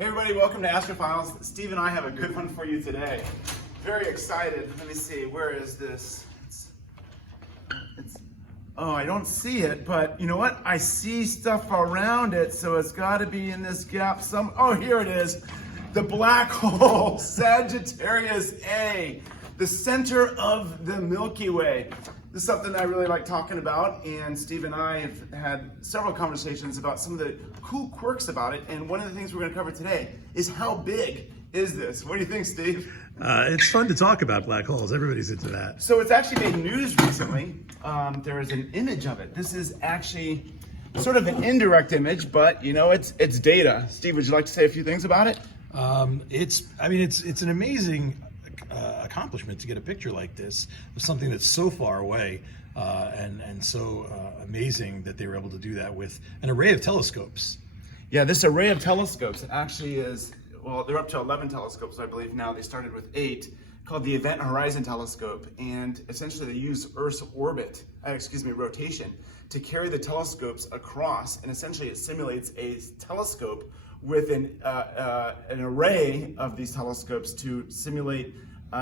Hey everybody, welcome to Astrophiles. Steve and I have a good one for you today. Very excited. Let me see, where is this? Oh, I don't see it, but you know what? I see stuff around it, so it's got to be in this gap some. Oh, here it is. The black hole, Sagittarius A, the center of the Milky Way. This is something I really like talking about, and Steve and I have had several conversations about some of the cool quirks about it, and one of the things we're going to cover today is how big is this? What do you think, Steve? It's fun to talk about black holes. Everybody's into that. So it's actually made news recently. There is an image of it. This is actually sort of an indirect image, but you know, it's data. Steve, would you like to say a few things about it? It's an amazing accomplishment to get a picture like this of something that's so far away and so amazing that they were able to do that with an array of telescopes. Yeah, this array of telescopes actually is, well, they're up to 11 telescopes, I believe now. They started with 8, called the Event Horizon Telescope, and essentially they use Earth's rotation to carry the telescopes across, and essentially it simulates a telescope with an array of these telescopes to simulate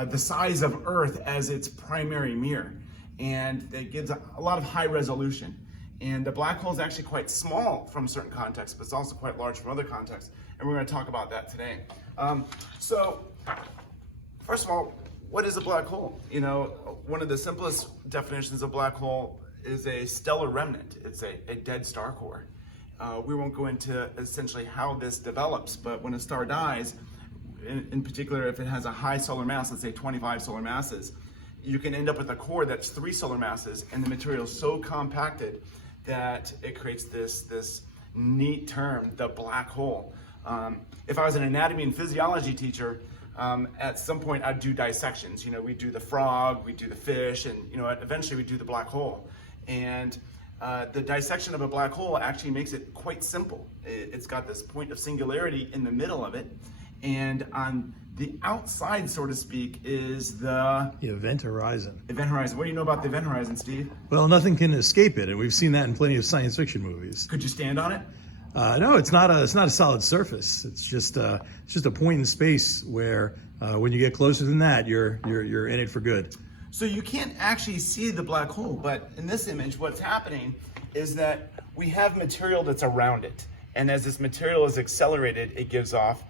the size of Earth as its primary mirror, and it gives a lot of high resolution. And the black hole is actually quite small from certain contexts, but it's also quite large from other contexts, and we're going to talk about that today. So, first of all, what is a black hole? You know, one of the simplest definitions of black hole is a stellar remnant. It's a dead star core. We won't go into essentially how this develops, but when a star dies, in particular, if it has a high solar mass, let's say 25 solar masses, you can end up with a core that's 3 solar masses, and the material is so compacted that it creates this neat term, the black hole. If I was an anatomy and physiology teacher, at some point I'd do dissections. You know, we'd do the frog, we'd do the fish, and you know, eventually we'd do the black hole. And the dissection of a black hole actually makes it quite simple. It's got this point of singularity in the middle of it, and on the outside, so to speak, is the event horizon. Event horizon. What do you know about the event horizon, Steve? Well, nothing can escape it, and we've seen that in plenty of science fiction movies. Could you stand on it? No, it's not a solid surface. It's just a point in space where when you get closer than that, you're in it for good. So you can't actually see the black hole, but in this image, what's happening is that we have material that's around it, and as this material is accelerated, it gives off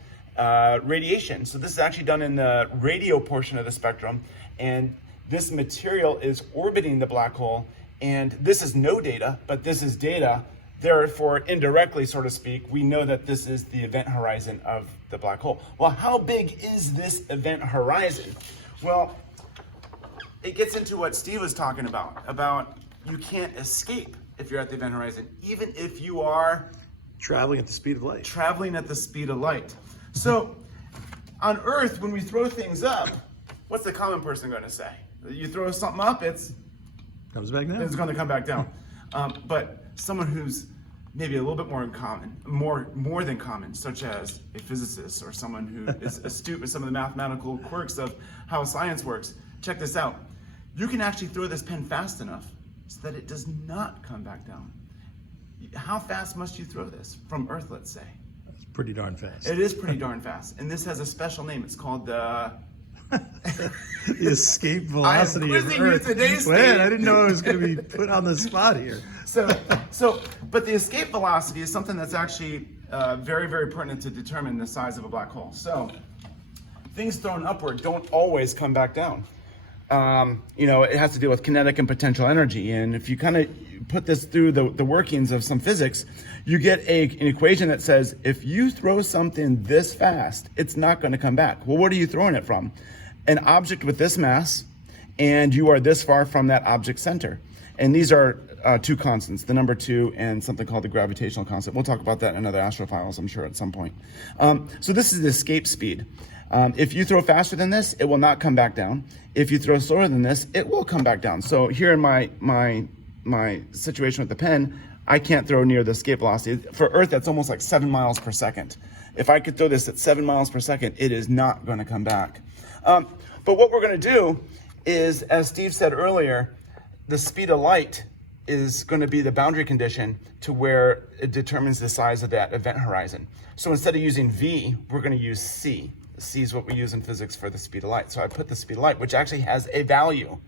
radiation. So this is actually done in the radio portion of the spectrum, and this material is orbiting the black hole, and this is no data, but this is data. Therefore, indirectly, so to speak, we know that this is the event horizon of the black hole. Well, how big is this event horizon? Well, it gets into what Steve was talking about you can't escape if you're at the event horizon, even if you are traveling at the speed of light. Traveling at the speed of light. So, on Earth, when we throw things up, what's the common person going to say? You throw something up, it's comes back down. It's going to come back down. But someone who's maybe a little bit more than common, such as a physicist or someone who is astute with some of the mathematical quirks of how science works. Check this out. You can actually throw this pen fast enough so that it does not come back down. How fast must you throw this from Earth, let's say? It's pretty darn fast. It is pretty darn fast. And this has a special name. It's called the the escape velocity of Earth. Today, Man, I didn't know I was going to be put on the spot here. But the escape velocity is something that's actually very, very pertinent to determine the size of a black hole. So things thrown upward don't always come back down. You know, it has to deal with kinetic and potential energy. And if you kind of put this through the workings of some physics, you get an equation that says, if you throw something this fast, it's not going to come back. Well, what are you throwing it from? An object with this mass, and you are this far from that object center. And these are 2 constants, the number 2 and something called the gravitational constant. We'll talk about that in other Astrophiles, I'm sure, at some point. So this is the escape speed. If you throw faster than this, it will not come back down. If you throw slower than this, it will come back down. So here in my situation with the pen, I can't throw near the escape velocity. For Earth, that's almost like 7 miles per second. If I could throw this at 7 miles per second, it is not going to come back. But what we're going to do is, as Steve said earlier, the speed of light is going to be the boundary condition to where it determines the size of that event horizon. So instead of using V, we're going to use C. C is what we use in physics for the speed of light. So I put the speed of light, which actually has a value.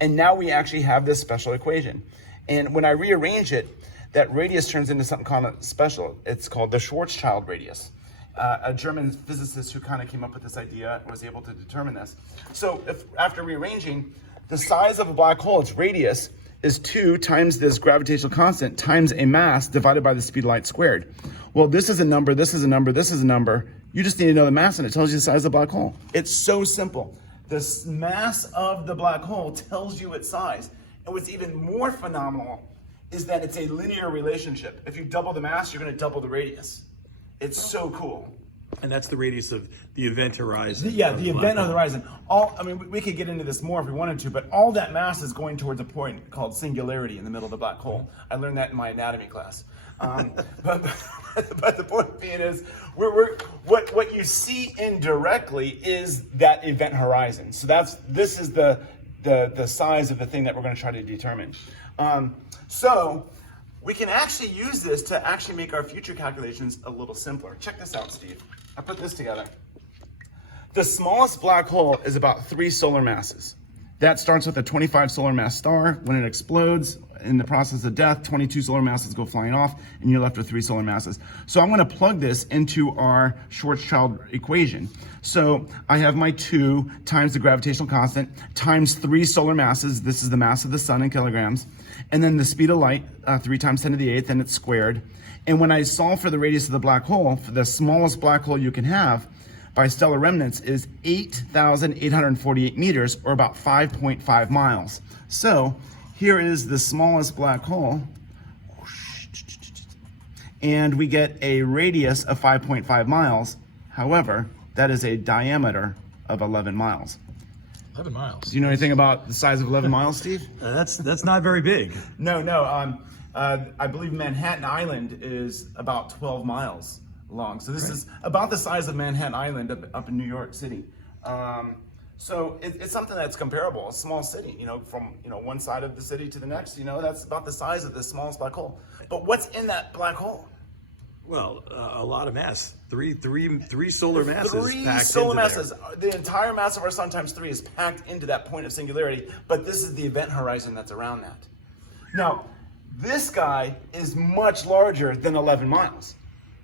And now we actually have this special equation. And when I rearrange it, that radius turns into something called special. It's called the Schwarzschild radius. A German physicist who kind of came up with this idea was able to determine this. So if after rearranging, the size of a black hole, its radius, is 2 times this gravitational constant times a mass divided by the speed of light squared. Well, this is a number, this is a number, this is a number. You just need to know the mass and it tells you the size of the black hole. It's so simple. The mass of the black hole tells you its size. And what's even more phenomenal is that it's a linear relationship. If you double the mass, you're going to double the radius. It's so cool. And that's the radius of the event horizon. Yeah, the event horizon. I mean, we could get into this more if we wanted to, but all that mass is going towards a point called singularity in the middle of the black hole. I learned that in my anatomy class. But the point being is, what you see indirectly is that event horizon. So this is the size of the thing that we're going to try to determine. So we can actually use this to actually make our future calculations a little simpler. Check this out, Steve. I put this together. The smallest black hole is about 3 solar masses. That starts with a 25 solar mass star. When it explodes in the process of death, 22 solar masses go flying off, and you're left with 3 solar masses. So I'm going to plug this into our Schwarzschild equation. So I have my 2 times the gravitational constant times 3 solar masses. This is the mass of the sun in kilograms. And then the speed of light, 3 times 10 to the 8th, and it's squared. And when I solve for the radius of the black hole, for the smallest black hole you can have, by stellar remnants is 8,848 meters, or about 5.5 miles. So here is the smallest black hole, and we get a radius of 5.5 miles. However, that is a diameter of 11 miles. 11 miles. Do you know anything about the size of 11 miles, Steve? That's not very big. No. I believe Manhattan Island is about 12 miles long. So this is about the size of Manhattan Island up in New York City. So it's something that's comparable, a small city, from one side of the city to the next, that's about the size of the smallest black hole. But what's in that black hole? Well, a lot of mass. Three solar masses. 3 packed solar into masses. there. The entire mass of our sun times 3 is packed into that point of singularity, but this is the event horizon that's around that. Now, this guy is much larger than 11 miles.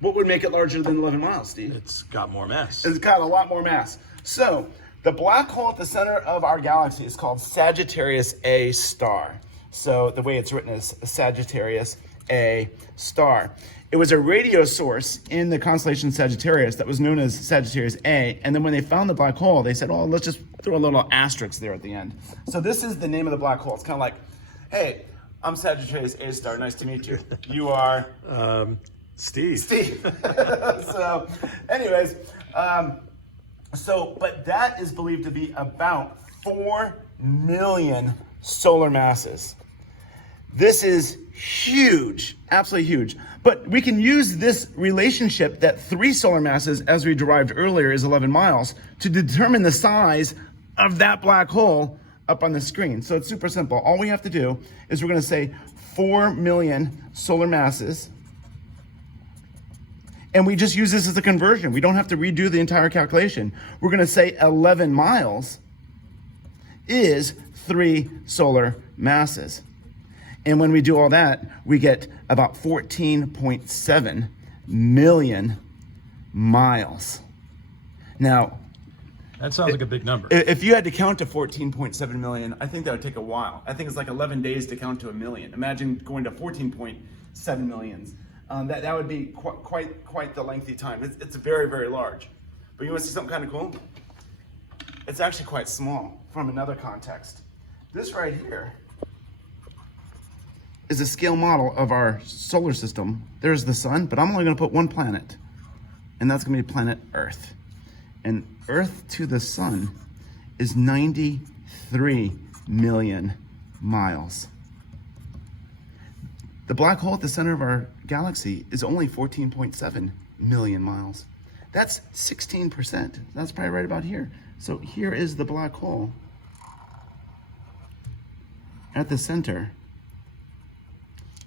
What would make it larger than 11 miles, Steve? It's got more mass. It's got a lot more mass. So the black hole at the center of our galaxy is called Sagittarius A star. So the way it's written is Sagittarius A star. It was a radio source in the constellation Sagittarius that was known as Sagittarius A. And then when they found the black hole, they said, oh, let's just throw a little asterisk there at the end. So this is the name of the black hole. It's kind of like, hey, I'm Sagittarius A star. Nice to meet you. You are? Steve. So anyways, but that is believed to be about 4 million solar masses. This is huge, absolutely huge. But we can use this relationship that 3 solar masses, as we derived earlier, is 11 miles, to determine the size of that black hole up on the screen. So it's super simple. All we have to do is we're going to say 4 million solar masses, and we just use this as a conversion. We don't have to redo the entire calculation. We're going to say 11 miles is 3 solar masses. And when we do all that, we get about 14.7 million miles. Now, that sounds like a big number. If you had to count to 14.7 million, I think that would take a while. I think it's like 11 days to count to 1 million. Imagine going to 14.7 millions. That would be quite the lengthy time. It's very, very large. But you want to see something kind of cool? It's actually quite small from another context. This right here is a scale model of our solar system. There's the sun, but I'm only going to put one planet, and that's going to be planet Earth. And Earth to the sun is 93 million miles. The black hole at the center of our galaxy is only 14.7 million miles. That's 16%. That's probably right about here. So here is the black hole at the center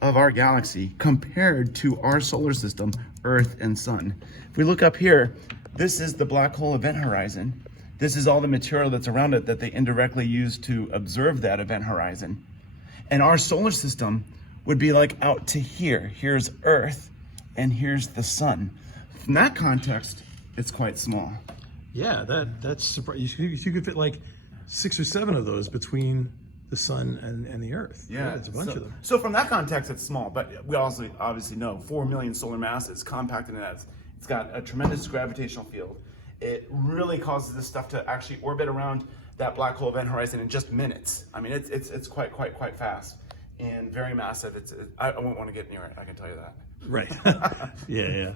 of our galaxy compared to our solar system, Earth and Sun. If we look up here, this is the black hole event horizon. This is all the material that's around it that they indirectly use to observe that event horizon. And our solar system would be like out to here. Here's Earth and here's the Sun. From that context, it's quite small. Yeah, that's surprising. You could fit like 6 or 7 of those between the Sun and the Earth. Yeah, it's a bunch of them. So from that context, it's small, but we also obviously know 4 million solar masses compacted in that. It's got a tremendous gravitational field. It really causes this stuff to actually orbit around that black hole event horizon in just minutes. I mean, it's quite fast and very massive. I won't want to get near it, I can tell you that. Right. Yeah.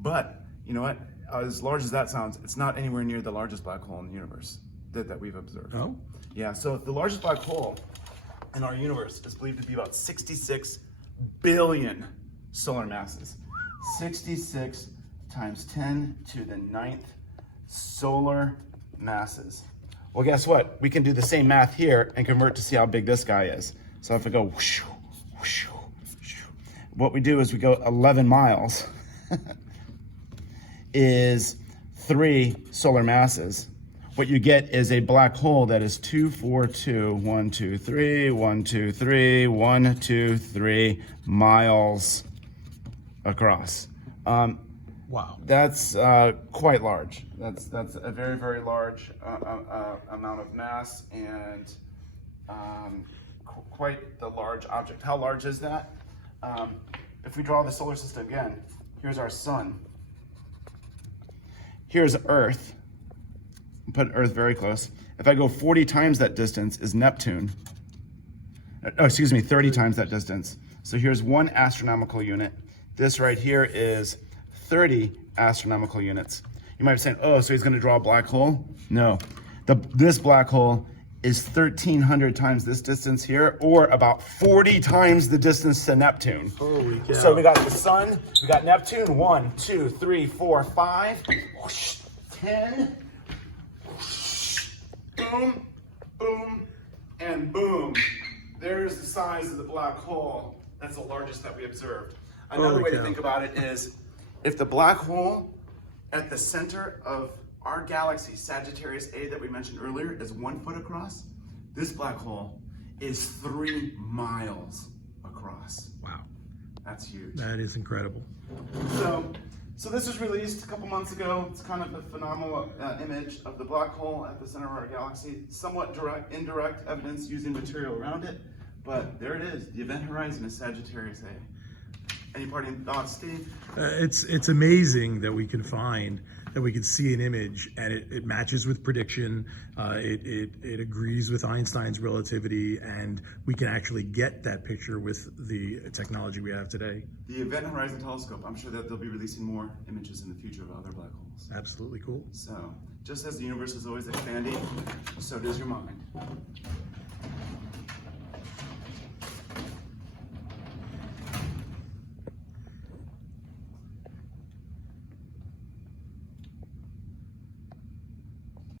But you know what? As large as that sounds, it's not anywhere near the largest black hole in the universe that we've observed. Oh? Yeah, so the largest black hole in our universe is believed to be about 66 billion solar masses. 66 times 10 to the 9th solar masses. Well, guess what? We can do the same math here and convert to see how big this guy is. So if we go whoosh, whoosh, whoosh, what we do is we go 11 miles is 3 solar masses. What you get is a black hole that is 2, 4, 2, 1, 2, 3, 1, 2, 3, 1, 2, 3 miles across. Wow. That's quite large. That's a very, very large amount of mass and quite the large object. How large is that? If we draw the solar system again, here's our sun. Here's Earth. Put Earth very close. If I go 40 times that distance is Neptune. Oh, excuse me, 30 times that distance. So here's 1 astronomical unit. This right here is 30 astronomical units. You might be saying, oh, so he's going to draw a black hole? No. This black hole is 1,300 times this distance here, or about 40 times the distance to Neptune. Holy cow. So we got the sun, we got Neptune, 1, 2, 3, 4, 5, whoosh, 10, whoosh, boom, boom, and boom. There's the size of the black hole. That's the largest that we observed. Another Holy way cow. to think about it is, if the black hole at the center of our galaxy, Sagittarius A, that we mentioned earlier, is 1 foot across, this black hole is 3 miles across. Wow. That's huge. That is incredible. So this was released a couple months ago. It's kind of a phenomenal image of the black hole at the center of our galaxy. Somewhat indirect evidence using material around it, but there it is. The event horizon is Sagittarius A. Any parting thoughts, Steve? It's amazing that we can see an image and it matches with prediction. It agrees with Einstein's relativity, and we can actually get that picture with the technology we have today. The Event Horizon Telescope, I'm sure that they'll be releasing more images in the future of other black holes. Absolutely cool. So, just as the universe is always expanding, so does your mind.